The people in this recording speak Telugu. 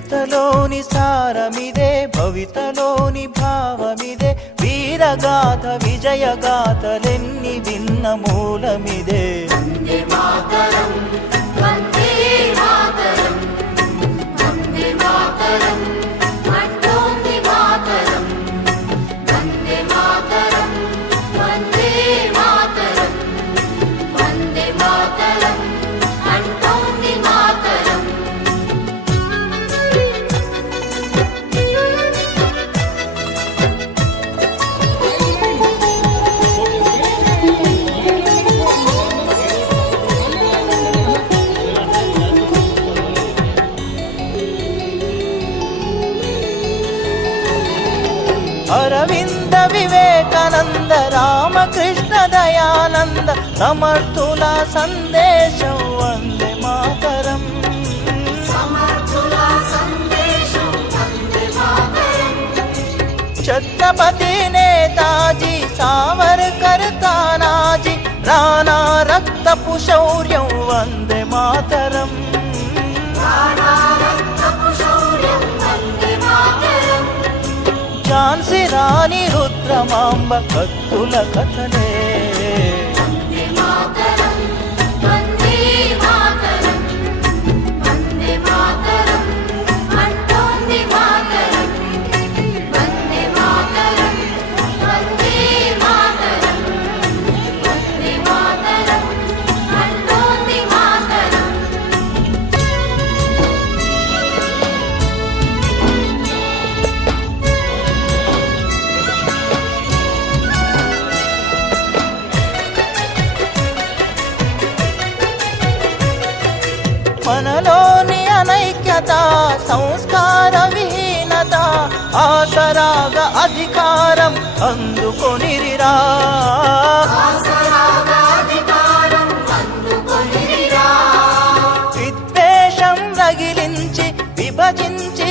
చరితలోని సారమిదే, భవితలోని భావమిదే, వీరగాథ విజయగాథలెన్ని విన్న మూలమిదే. వందే మాతరం, వందే మాతరం, వందే మాతరం అంటోంది మాతరం. వందే మాతరం, వందే మాతరం, వందే మాతరం అంటోంది మాతరం. అరవింద వివేకానంద రామకృష్ణ దయానంద సమర్థుల సందేశం వందే మాతరం. సమర్థుల సందేశం వందే మాతరం. ఛత్రపతి నేతాజీ సావర్కర్ తానాజీ రాణా రక్తపు శౌర్యం వందే మాతరం. రాణా రక్తపు శౌర్యం వందే మాతరం. ఝాన్సీ రాణి రుద్రమాంబ కత్తుల కథలే. వందే మాతరం, వందే మాతరం, వందే మాతరం అంటోంది మాతరం. వందే మాతరం, వందే మాతరం, వందే మాతరం అంటోంది మాతరం. మనలోని అనైక్యత సంస్కార విహీనత ఆసరాగా అధికారం అందుకొనిరిరా. ఆసరాగా అధికారం అందుకొనిరా. విద్వేషం రగిలించి విభజించి